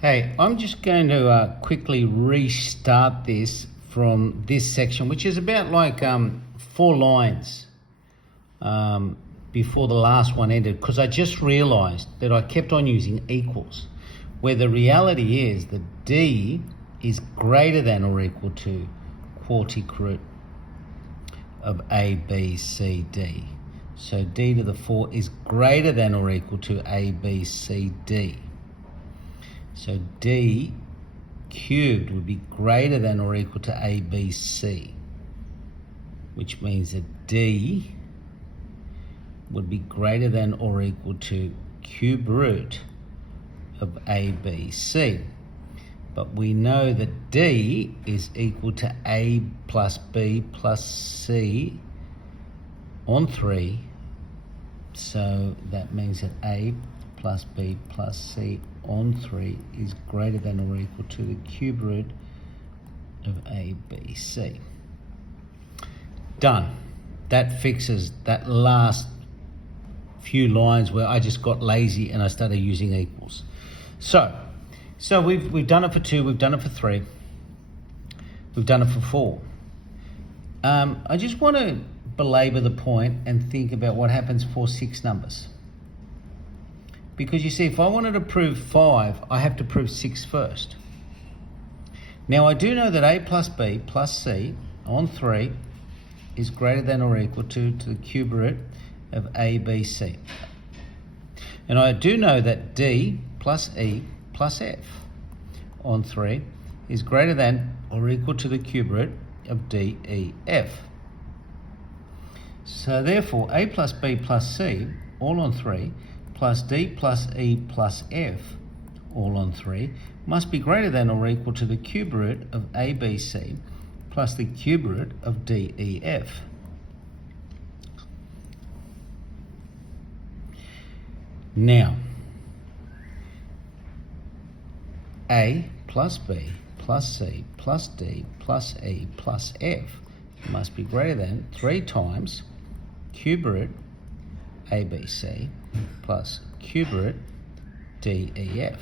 Hey, I'm just going to quickly restart this from this section, which is about like 4 lines before the last one ended, because I just realized that I kept on using equals, where the reality is that D is greater than or equal to quartic root of A, B, C, D. So D to the 4 is greater than or equal to A, B, C, D. So D cubed would be greater than or equal to ABC, which means that D would be greater than or equal to cube root of ABC. But we know that D is equal to A plus B plus C on 3. So that means that A plus B plus C on 3 is greater than or equal to the cube root of ABC. Done. That fixes that last few lines where I just got lazy and I started using equals. So we've done it for 2, we've done it for 3, we've done it for 4. I just want to belabor the point and think about what happens for 6 numbers. Because you see, if I wanted to prove 5, I have to prove 6 first. Now I do know that A plus B plus C on 3 is greater than or equal to the cube root of ABC. And I do know that D plus E plus F on 3 is greater than or equal to the cube root of DEF. So therefore, A plus B plus C, all on 3, plus D plus E plus F, all on 3, must be greater than or equal to the cube root of ABC plus the cube root of DEF. Now, A plus B plus C plus D plus E plus F must be greater than 3 times cube root ABC plus cube root DEF.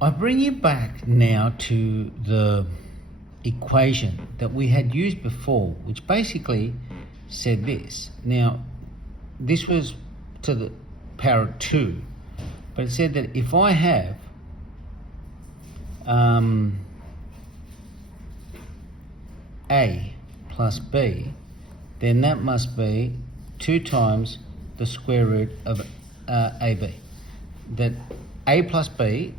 I bring you back now to the equation that we had used before, which basically said this. Now, this was to the power of 2, but it said that if I have A plus B, then that must be 2 times the square root of AB. That A plus B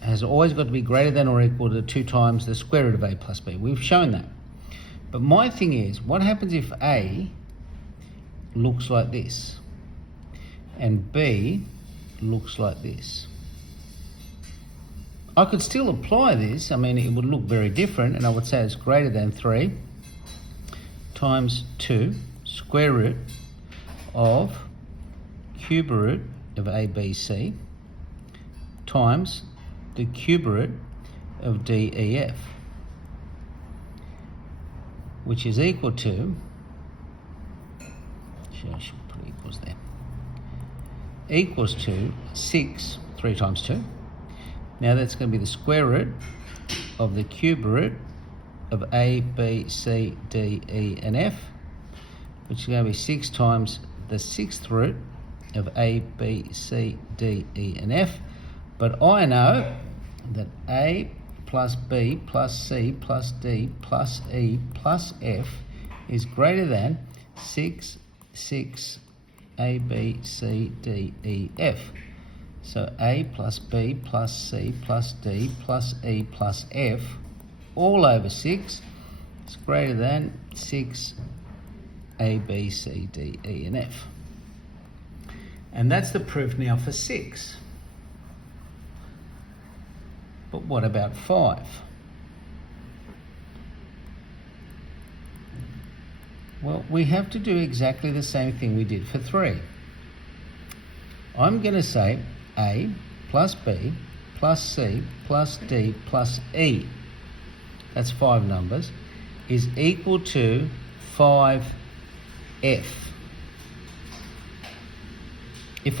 has always got to be greater than or equal to 2 times the square root of A plus B. We've shown that. But my thing is, what happens if A looks like this and B looks like this? I could still apply this. I mean, it would look very different, and I would say it's greater than 3 times 2 square root of cube root of ABC times the cube root of DEF, which is equal to, I should put equals there, equals to 6, 3 times 2. Now that's going to be the square root of the cube root of A, B, C, D, E, and F, which is going to be 6 times the 6th root of A, B, C, D, E, and F. But I know that A plus B plus C plus D plus E plus F is greater than 6, 6, A, B, C, D, E, F. So A plus B plus C plus D plus E plus F all over 6 is greater than 6 A, B, C, D, E, and F. And that's the proof now for 6. But what about 5? Well, we have to do exactly the same thing we did for 3. I'm going to say A plus B plus C plus D plus E, that's 5 numbers, is equal to 5F. if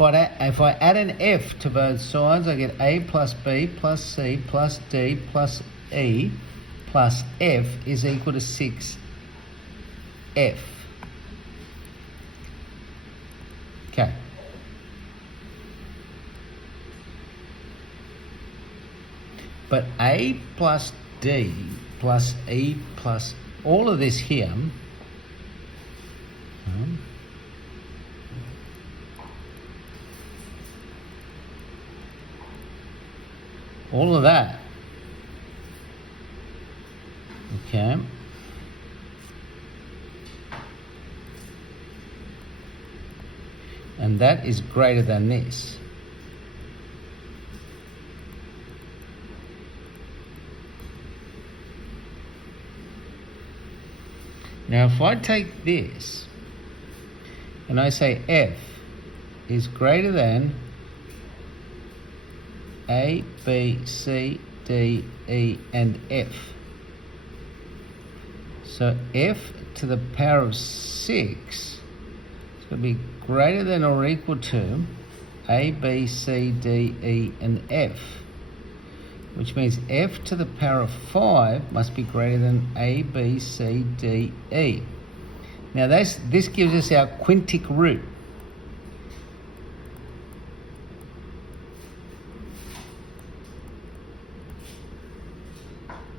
I add an f to both sides, I get a plus b plus c plus d plus e plus f is equal to 6f. Okay. But a plus d plus e plus all of this here, all of that, okay, and that is greater than this. Now if I take this and I say f is greater than a, b, c, d, e, and f. So f to the power of 6 is going to be greater than or equal to a, b, c, d, e, and f, which means f to the power of 5 must be greater than a, b, c, d, e. Now this gives us our quintic root.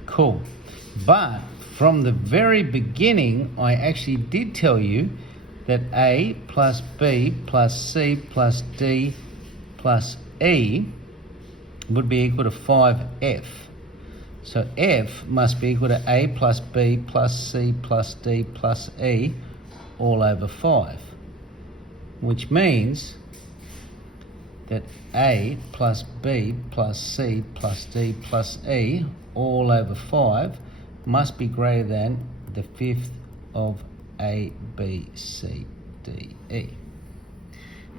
Cool. But from the very beginning, I actually did tell you that a plus b plus c plus d plus e would be equal to 5f. So f must be equal to a plus b plus c plus d plus e all over 5, which means that a plus b plus c plus d plus e all over 5 must be greater than the fifth of a, b, c, d, e.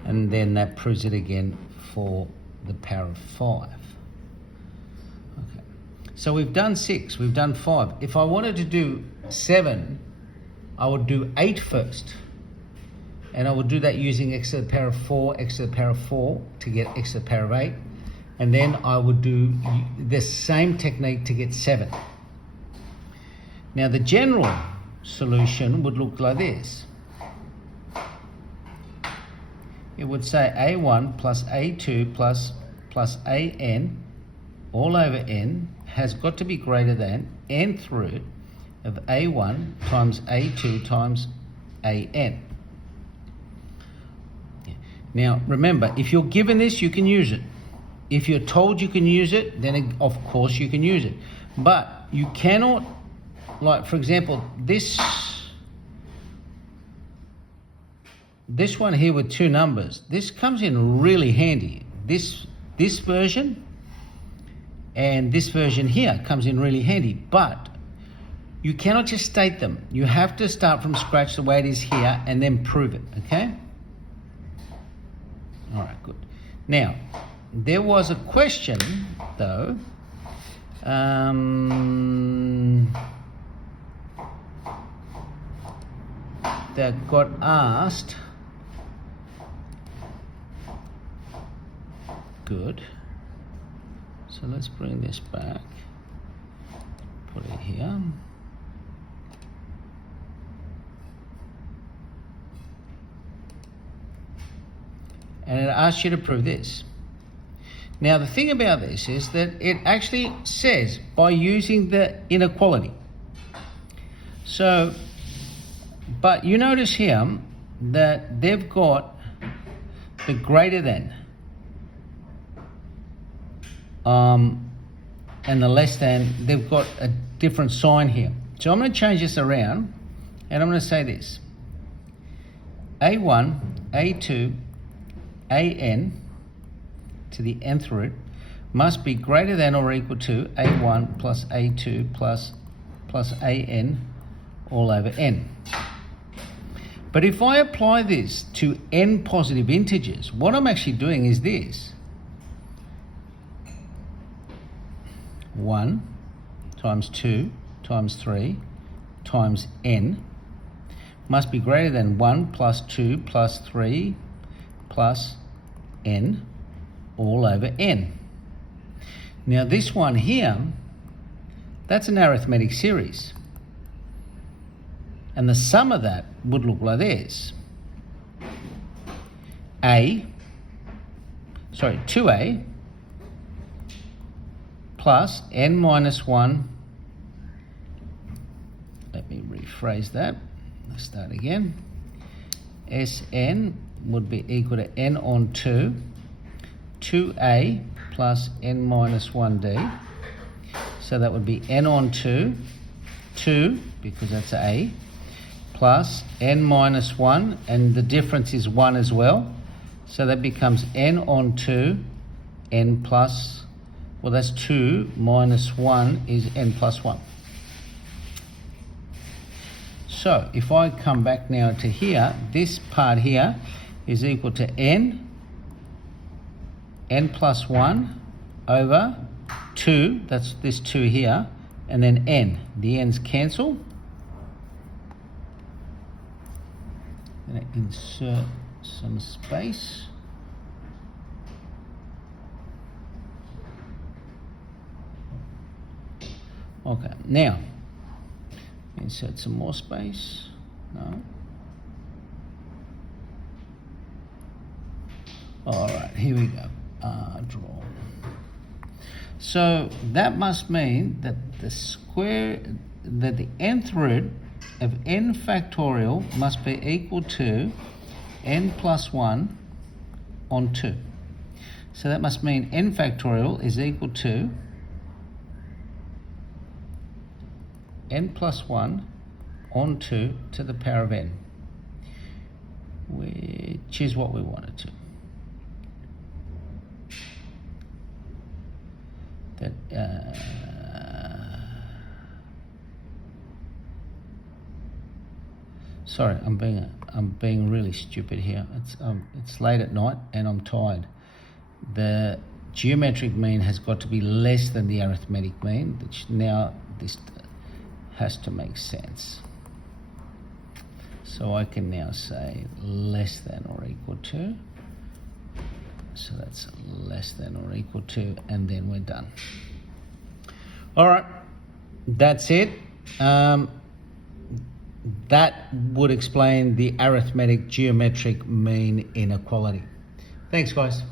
And then that proves it again for the power of 5. Okay. So we've done 6, we've done 5. If I wanted to do 7, I would do 8 first. And I would do that using x to the power of 4, x to the power of 4 to get x to the power of 8. And then I would do the same technique to get 7. Now the general solution would look like this. It would say a1 plus a2 plus an all over n has got to be greater than nth root of a1 times a2 times an. Now remember, if you're given this, you can use it. If you're told you can use it, then of course you can use it. But you cannot, like for example, this one here with 2 numbers, this comes in really handy. This version and this version here comes in really handy, but you cannot just state them. You have to start from scratch the way it is here and then prove it, okay? All right, good. Now, there was a question, though, that got asked. Good. So let's bring this back. Put it here. And it asks you to prove this. Now the thing about this is that it actually says by using the inequality. So, but you notice here that they've got the greater than and the less than, they've got a different sign here. So I'm going to change this around and I'm going to say this. A1, A2, an to the nth root must be greater than or equal to a1 plus a2 plus an all over n. But if I apply this to n positive integers, what I'm actually doing is this. 1 times 2 times 3 times n must be greater than 1 plus 2 plus 3 plus n all over n. Now this one here, that's an arithmetic series. And the sum of that would look like this. 2a plus n minus 1. Let me rephrase that. Let's start again. Sn would be equal to n on 2, 2a plus n minus 1d. So that would be n on 2, 2, because that's a, plus n minus 1, and the difference is 1 as well. So that becomes n on 2, n plus, well, that's 2 minus 1 is n plus 1. So if I come back now to here, this part here is equal to n plus 1 over 2, that's this 2 here, and then n. The n's cancel. And insert some space. Okay, now insert some more space. No. All right, here we go. Draw. So that must mean that the nth root of n factorial must be equal to n plus 1 on 2. So that must mean n factorial is equal to n plus 1 on 2 to the power of n, which is what we wanted to. Sorry, I'm being really stupid here. It's late at night and I'm tired. The geometric mean has got to be less than the arithmetic mean, which now this has to make sense. So I can now say less than or equal to. So that's less than or equal to, and then we're done. All right, that's it. That would explain the arithmetic geometric mean inequality. Thanks, guys.